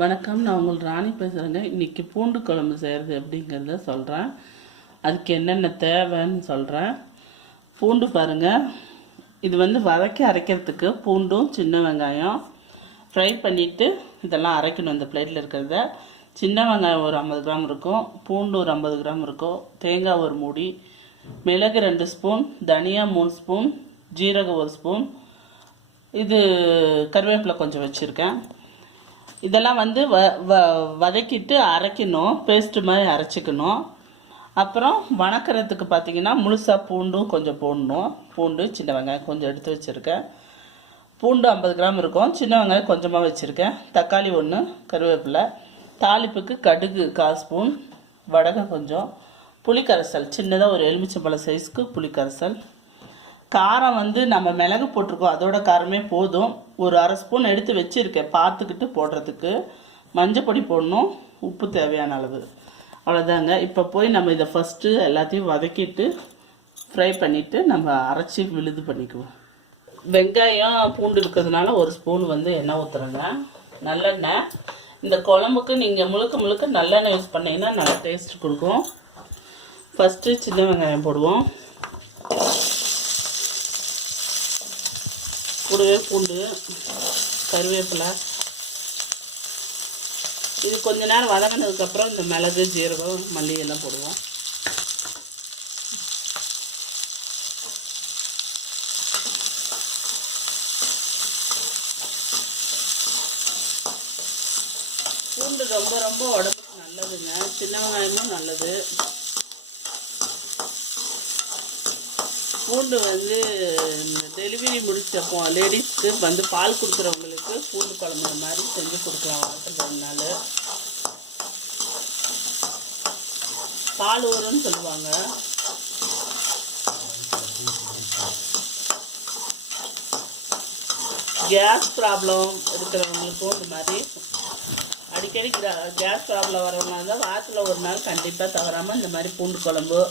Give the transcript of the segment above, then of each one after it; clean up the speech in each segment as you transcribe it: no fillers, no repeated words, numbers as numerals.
வணக்கம், நான் உங்கள் ராணி பேசுகிறேங்க. இன்றைக்கி பூண்டு குழம்பு செய்கிறது எப்படிங்கிறத சொல்கிறேன். அதுக்கு என்னென்ன தேவைன்னு சொல்கிறேன். பூண்டு பாருங்கள், இது வதக்கி அரைக்கிறதுக்கு பூண்டும் சின்ன வெங்காயம் ஃப்ரை பண்ணிவிட்டு இதெல்லாம் அரைக்கணும். இந்த பிளேட்டில் இருக்கிறத சின்ன வெங்காயம் ஒரு 50 கிராம் இருக்கும், பூண்டு ஒரு 50 கிராம் இருக்கும், தேங்காய் ஒரு மூடி, மிளகு 2 ஸ்பூன், தனியா 3 ஸ்பூன், ஜீரகம் 1 ஸ்பூன், இது கருவேப்பிலை கொஞ்சம் வச்சுருக்கேன். இதெல்லாம் வதக்கிட்டு அரைக்கணும், பேஸ்ட்டு மாதிரி அரைச்சிக்கணும். அப்புறம் வணக்கிறதுக்கு பார்த்திங்கன்னா முழுசாக பூண்டும் கொஞ்சம் போடணும். பூண்டு சின்ன வெங்காயம் கொஞ்சம் எடுத்து வச்சுருக்கேன். பூண்டு 50 கிராம் இருக்கும், சின்ன வெங்காயம் கொஞ்சமாக வச்சுருக்கேன், தக்காளி 1, கருவேப்பிலை, தாளிப்புக்கு கடுகு 1/4 ஸ்பூன், வடகம் கொஞ்சம், புளிக்கரைசல் சின்னதாக ஒரு எலுமிச்சம்பழம் சைஸ்க்கு புளிக்கரைசல். காரம் நம்ம மிளகு போட்டிருக்கோம், அதோட காரமே போதும். ஒரு 1/2 ஸ்பூன் எடுத்து வச்சுருக்கேன் பார்த்துக்கிட்டு போடுறதுக்கு. மஞ்சள் பொடி போடணும், உப்பு தேவையான அளவு, அவ்வளோதாங்க. இப்போ போய் நம்ம இதை ஃபஸ்ட்டு எல்லாத்தையும் வதக்கிட்டு ஃப்ரை பண்ணிவிட்டு நம்ம அரைச்சி விழுது பண்ணிக்குவோம். வெங்காயம் பூண்டு இருக்கிறதுனால 1 ஸ்பூன் எண்ணெய் ஊற்றுறேங்க, நல்லெண்ணெய். இந்த குழம்புக்கு நீங்கள் முழுக்க நல்லெண்ணெய் யூஸ் பண்ணிங்கன்னா நல்லா டேஸ்ட் கொடுக்கும். ஃபஸ்ட்டு சின்ன வெங்காயம் போடுவோம், கூடவே பூண்டு, கருவேப்பிலை. இது கொஞ்ச நேரம் வதங்கினதுக்கப்புறம் இந்த மிளகு, ஜீரகம், மல்லி எல்லாம் போடுவோம். பூண்டு ரொம்ப உடம்புக்கு நல்லதுங்க, சின்ன வெங்காயமும் நல்லது. பூண்டு டெலிவரி முடிச்சப்போ லேடிஸ்க்கு பால் கொடுக்குறவங்களுக்கு பூண்டு குழம்பு மாதிரி செஞ்சு கொடுக்கலாம். வாரத்துக்கு 2 நாள் பால் ஊறுன்னு சொல்லுவாங்க. கேஸ் ப்ராப்ளம் இருக்கிறவங்களுக்கும் இந்த மாதிரி அடிக்கடி கேஸ் ப்ராப்ளம் வரவங்க தான் வாரத்தில் 1 நாள் கண்டிப்பாக தவறாமல் இந்த மாதிரி பூண்டு குழம்போ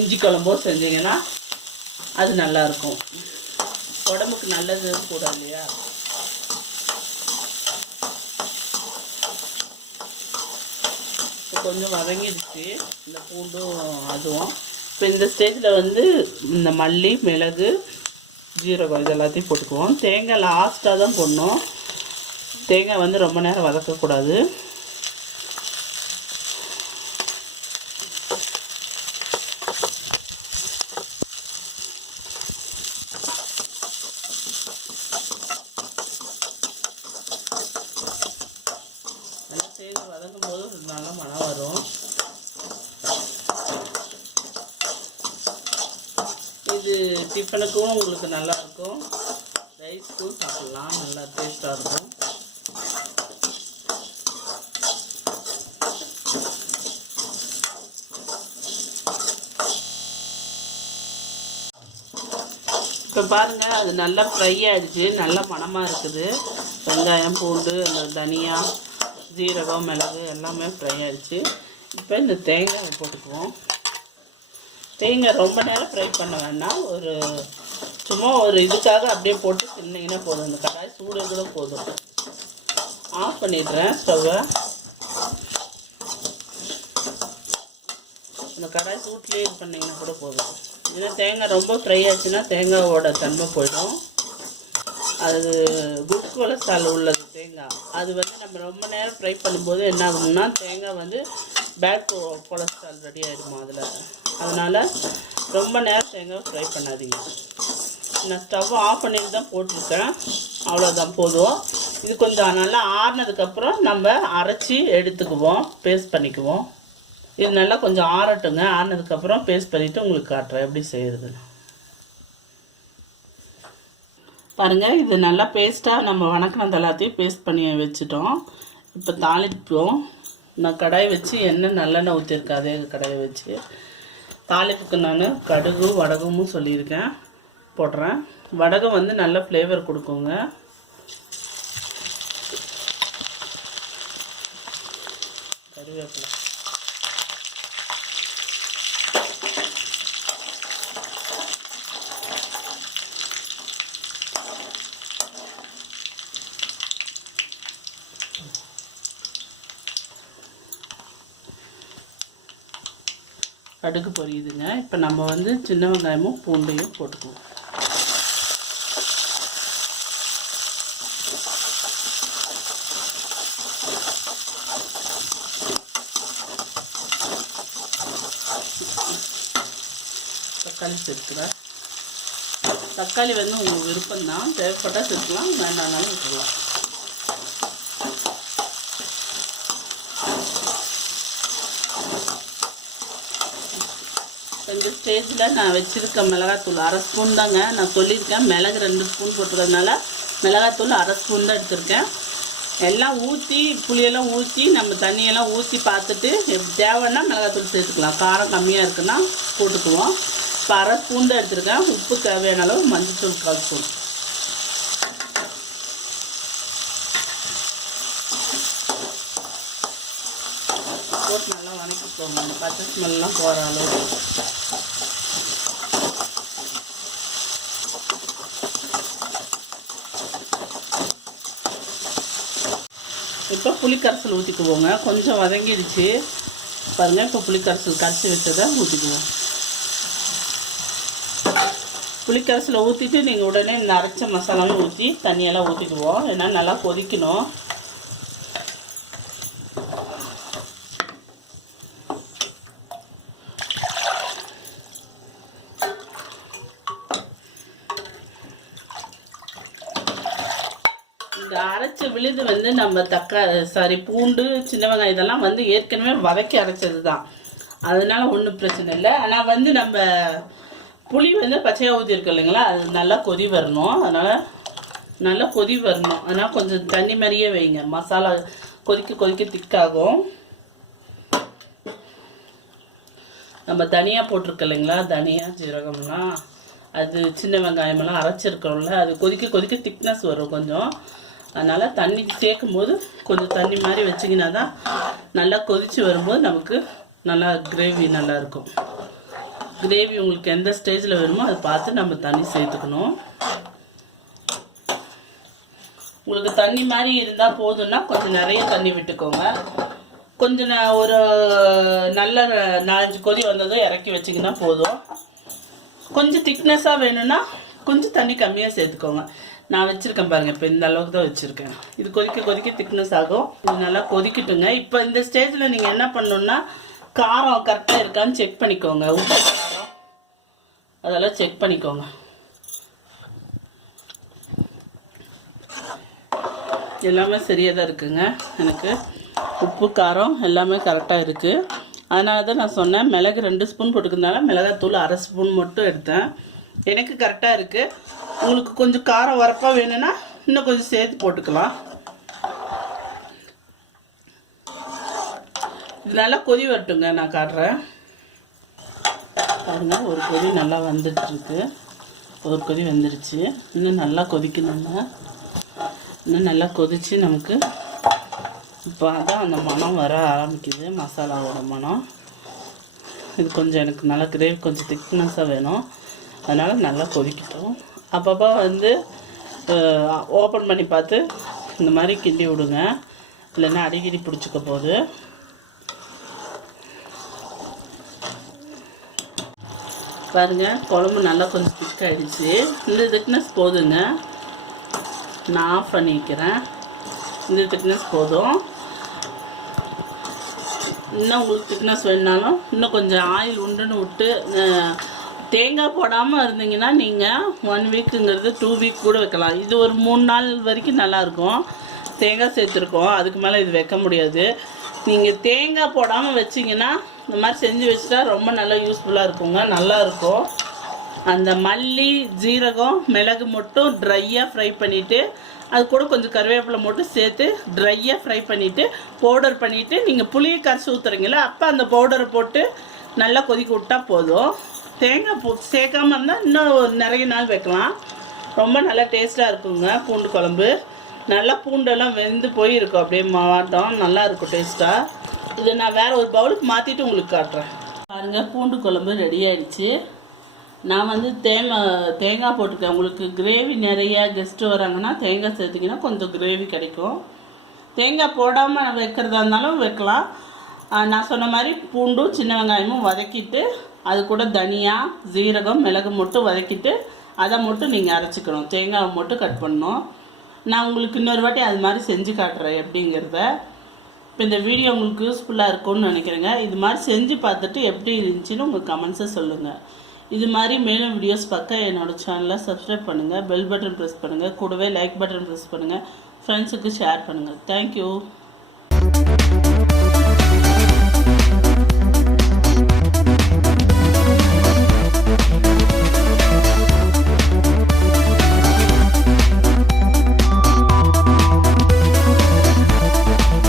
இஞ்சி குழம்போ செஞ்சிங்கன்னா அது நல்லாயிருக்கும். உடம்புக்கு நல்லது கூட இல்லையா. இப்போ கொஞ்சம் வதங்கிடுச்சு இந்த பூண்டும் அதுவும். இப்போ இந்த ஸ்டேஜில் இந்த மல்லி, மிளகு, ஜீரகம் இது எல்லாத்தையும் போட்டுக்குவோம். தேங்காய் லாஸ்ட்டாக தான் போடணும். தேங்காய் ரொம்ப நேரம் வதக்கக்கூடாது. தேங்காய் வதங்கும் போது நல்ல மனம் வரும். இது டிஃபனுக்கும் உங்களுக்கு நல்லாயிருக்கும், ரைஸ்க்கும் சாப்பிட்லாம், நல்லா டேஸ்ட்டாக இருக்கும். இப்போ பாருங்கள், அது நல்லா ஃப்ரை ஆகிடுச்சு, நல்ல மணமாக இருக்குது. வெங்காயம், பூண்டு, அந்த தனியா, ஜீரகம், மிளகு எல்லாமே ஃப்ரை ஆகிடுச்சு. இப்போ இந்த தேங்காயை போட்டுக்குவோம். தேங்காய் ரொம்ப நேரம் ஃப்ரை பண்ண வேண்டாம், சும்மா ஒரு இதுக்காக அப்படியே போட்டு தின்னிங்கன்னா போதும். இந்த கடாய் சூடு கூட போதும். ஆஃப் பண்ணிடுறேன் ஸ்டவ்வை. இந்த கடாய் சூட்லேயே இது பண்ணிங்கன்னா கூட போதும். ஏன்னா தேங்காய் ரொம்ப ஃப்ரை ஆச்சுன்னா தேங்காயோட தன்மை போயிடும். அது குட் கொலஸ்ட்ரால் உள்ளது தேங்காய். அது நம்ம ரொம்ப நேரம் ஃப்ரை பண்ணும்போது என்ன ஆகும்னா தேங்காய் பேட் கொலஸ்ட்ரால் ரெடி ஆகிடுமா அதில். அதனால் ரொம்ப நேரம் தேங்காய் ஃப்ரை பண்ணாதீங்க. நான் ஸ்டவ் ஆஃப் பண்ணிட்டு தான் போட்டிருக்கேன், அவ்வளோதான் போதும். இது கொஞ்சம் நல்லா ஆறினதுக்கப்புறம் நம்ம அரைச்சி எடுத்துக்குவோம், பேஸ்ட் பண்ணிக்குவோம். இது நல்லா கொஞ்சம் ஆறட்டுங்க. ஆறினதுக்கப்புறம் பேஸ்ட் பண்ணிவிட்டு உங்களுக்கு காட்டுறேன் எப்படி செய்கிறது. பாருங்கள், இது நல்லா பேஸ்ட்டாக நம்ம வணக்கினது எல்லாத்தையும் பேஸ்ட் பண்ணி வச்சுட்டோம். இப்போ தாளிப்போம். நான் கடாய் வச்சு நல்லெண்ணெய் ஊற்றிருக்கேன். அதே கடாயை வச்சு தாளிப்புக்கு நான் கடுகு, வடகமும் சொல்லியிருக்கேன், போடுறேன். வடகம் நல்ல ஃப்ளேவர் கொடுக்குங்க. கருவேப்பிலை, கடுகு பொரியுதுங்க. இப்போ நம்ம வந்து சின்ன வெங்காயமும் பூண்டையும் போட்டுக்குவோம். தக்காளி சேர்த்துக்கிறேன். தக்காளி வந்து உங்கள் விருப்பம்தான், தேவைப்பட்டால் சேர்த்துக்கலாம், வேண்டாம்னாலும் விட்டுக்கலாம். இந்த ஸ்டேஜில் நான் வச்சுருக்க மிளகாத்தூள் 1/2 ஸ்பூன் தாங்க. நான் சொல்லியிருக்கேன் மிளகு 2 ஸ்பூன் போட்டுக்கிறதுனால மிளகாத்தூள் 1/2 ஸ்பூன் தான் எடுத்திருக்கேன். எல்லாம் ஊற்றி புளியெல்லாம் ஊற்றி நம்ம தண்ணியெல்லாம் ஊற்றி பார்த்துட்டு தேவைன்னா மிளகாத்தூள் சேர்த்துக்கலாம். காரம் கம்மியாக இருக்குன்னா போட்டுக்குவோம். இப்போ 1/2 ஸ்பூன் தான் எடுத்துருக்கேன். உப்பு தேவையான அளவு, மஞ்சள்தூள் 1/4 ஸ்பூன். போட்டு நல்லா வணக்கிக்கோங்க, அந்த பச்சை ஸ்மெல்லாம் போகிற அளவு. இப்போ புளிக்கரைசல் ஊற்றிக்குவோங்க. கொஞ்சம் வதங்கிடுச்சு பாருங்கள். இப்போ புளிக்கரைசல் கரைச்சி வச்சதை ஊற்றிக்குவோம். புளிக்கரைசலை ஊற்றிட்டு நீங்கள் உடனே இந்த அரைச்ச மசாலாவும் ஊற்றி தண்ணியெல்லாம் ஊற்றிக்குவோம். ஏன்னா நல்லா கொதிக்கணும். இந்த அரைச்ச விழுது வந்து நம்ம பூண்டு, சின்ன வெங்காயம் இதெல்லாம் வந்து ஏற்கனவே வதக்கி அரைச்சது தான். அதனால ஒன்றும் பிரச்சனை இல்லை. ஆனால் வந்து நம்ம புளி வந்து பச்சையாக ஊற்றிருக்கு இல்லைங்களா, அது நல்லா கொதி வரணும். அதனால் நல்லா கொதி வரணும். அதனால் கொஞ்சம் தண்ணி மாதிரியே வைங்க. மசாலா கொதிக்க கொதிக்க திக்காகும். நம்ம தனியாக போட்டிருக்கு இல்லைங்களா, தனியா ஜீரகம்லாம், அது சின்ன வெங்காயமெல்லாம் அரைச்சிருக்கிறோம்ல, அது கொதிக்க கொதிக்க திக்னஸ் வரும் கொஞ்சம். அதனால் தண்ணி சேர்க்கும் போது கொஞ்சம் தண்ணி மாதிரி வச்சிங்கன்னா தான் நல்லா கொதித்து வரும்போது நமக்கு நல்லா கிரேவி நல்லாயிருக்கும். கிரேவி உங்களுக்கு எந்த ஸ்டேஜில் வேணுமோ அதை பார்த்து நம்ம தண்ணி சேர்த்துக்கணும். உங்களுக்கு தண்ணி மாதிரி இருந்தால் போதும்னா கொஞ்சம் நிறைய தண்ணி விட்டுக்கோங்க. கொஞ்சம் ஒரு நல்ல 4-5 கொதி வந்ததும் இறக்கி வச்சிங்கன்னா போதும். கொஞ்சம் திக்னஸாக வேணும்னா கொஞ்சம் தண்ணி கம்மியாக சேர்த்துக்கோங்க. நான் வச்சுருக்கேன் பாருங்கள், இப்போ இந்த அளவுக்கு தான் வச்சுருக்கேன். இது கொதிக்க கொதிக்க திக்னஸ் ஆகும். இது நல்லா கொதிக்கட்டுங்க. இப்போ இந்த ஸ்டேஜில் நீங்கள் என்ன பண்ணணுன்னா காரம் கரெக்டாக இருக்கான்னு செக் பண்ணிக்கோங்க. உப்பு காரம் அதெல்லாம் செக் பண்ணிக்கோங்க. எல்லாமே சரியாக தான் இருக்குங்க. எனக்கு உப்பு காரம் எல்லாமே கரெக்டாக இருக்குது. அதனால தான் நான் சொன்னேன் மிளகு 2 ஸ்பூன் போட்டுக்கிறதுனால மிளகாத்தூள் 1/2 ஸ்பூன் மட்டும் எடுத்தேன். எனக்கு கரெக்டாக இருக்குது. உங்களுக்கு கொஞ்சம் காரம் வரப்பாக வேணும்னா இன்னும் கொஞ்சம் சேர்த்து போட்டுக்கலாம். இது நல்லா கொதி வரட்டுங்க, நான் காட்டுறேன் பாருங்க. ஒரு கொதி நல்லா வந்துட்டுருக்கு. ஒரு கொதி வந்துடுச்சு. இன்னும் நல்லா கொதிக்கணுங்க. இன்னும் நல்லா கொதித்து நமக்கு இப்போ தான் அந்த மனம் வர ஆரம்பிக்குது, மசாலாவோட மனம். இது கொஞ்சம் எனக்கு நல்லா கிரேவி கொஞ்சம் திக்னஸாக வேணும். அதனால் நல்லா கொதிக்கட்டும். அப்பப்போ வந்து ஓப்பன் பண்ணி பார்த்து இந்த மாதிரி கிண்டி விடுங்க, இல்லைன்னா அடிக்கடி பிடிச்சிக்க போகுது. பாருங்கள், குழம்பு நல்லா கொஞ்சம் திக்காகிடுச்சு. இந்த திக்னஸ் போதுங்க. நான் ஆஃப் பண்ணிக்கிறேன். இந்த திக்னஸ் போதும். இன்னும் உங்களுக்கு திக்னஸ் வேணுனாலும் இன்னும் கொஞ்சம் ஆயில் உண்டுன்னு விட்டு, தேங்காய் போடாமல் இருந்தீங்கன்னா நீங்கள் 1 வீக்குங்கிறது 2 வீக் கூட வைக்கலாம். இது ஒரு 3 நாள் வரைக்கும் நல்லாயிருக்கும். தேங்காய் சேர்த்துருக்கோம், அதுக்கு மேலே இது வைக்க முடியாது. நீங்கள் தேங்காய் போடாமல் வச்சிங்கன்னா இந்த மாதிரி செஞ்சு வச்சுட்டா ரொம்ப நல்லா யூஸ்ஃபுல்லாக இருக்குங்க, நல்லாயிருக்கும். அந்த மல்லி, ஜீரகம், மிளகு மட்டும் ட்ரையாக ஃப்ரை பண்ணிவிட்டு அது கூட கொஞ்சம் கருவேப்பிலை மட்டும் சேர்த்து ட்ரையாக ஃப்ரை பண்ணிவிட்டு பவுடர் பண்ணிவிட்டு நீங்கள் புளியை கரைச்சி ஊற்றுறீங்களா, அப்போ அந்த பவுடரை போட்டு நல்லா கொதிக்க விட்டால் போதும். தேங்காய் சேர்க்காமல் இருந்தால் இன்னும் நிறைய நாள் வைக்கலாம். ரொம்ப நல்லா டேஸ்ட்டாக இருக்குங்க பூண்டு குழம்பு. நல்லா பூண்டெல்லாம் வெந்து போயிருக்கும், அப்படியே மாவட்டம் நல்லா இருக்கும் டேஸ்ட்டாக. இதை நான் வேறு ஒரு பவுலுக்கு மாற்றிட்டு உங்களுக்கு காட்டுறேன். பாருங்கள், பூண்டு குழம்பு ரெடி ஆகிடுச்சு. நான் வந்து தேங்காய் போட்டுக்கேன். உங்களுக்கு கிரேவி நிறையா கெஸ்ட்டு வராங்கன்னா தேங்காய் சேர்த்திங்கன்னா கொஞ்சம் கிரேவி கிடைக்கும். தேங்காய் போடாமல் வைக்கிறதா இருந்தாலும் வைக்கலாம். நான் சொன்ன மாதிரி பூண்டும் சின்ன வெங்காயமும் வதக்கிட்டு அது கூட தனியா ஜீரகம் மிளகு மட்டும் வதக்கிட்டு அதை மட்டும் நீங்கள் அரைச்சிக்கணும். தேங்காவை மட்டும் கட் பண்ணணும். நான் உங்களுக்கு இன்னொரு வாட்டி அது மாதிரி செஞ்சு காட்டுறேன் எப்படிங்கிறத. இப்போ இந்த வீடியோ உங்களுக்கு யூஸ்ஃபுல்லாக இருக்கும்னு நினைக்கிறேங்க. இது மாதிரி செஞ்சு பார்த்துட்டு எப்படி இருந்துச்சுன்னு உங்கள் கமெண்ட்ஸை சொல்லுங்கள். இது மாதிரி மேலும் வீடியோஸ் பார்க்க என்னோடய சேனலை சப்ஸ்கிரைப் பண்ணுங்கள், பெல் பட்டன் ப்ரெஸ் பண்ணுங்கள், கூடவே லைக் பட்டன் ப்ரெஸ் பண்ணுங்கள், ஃப்ரெண்ட்ஸுக்கு ஷேர் பண்ணுங்கள். தேங்க்யூ.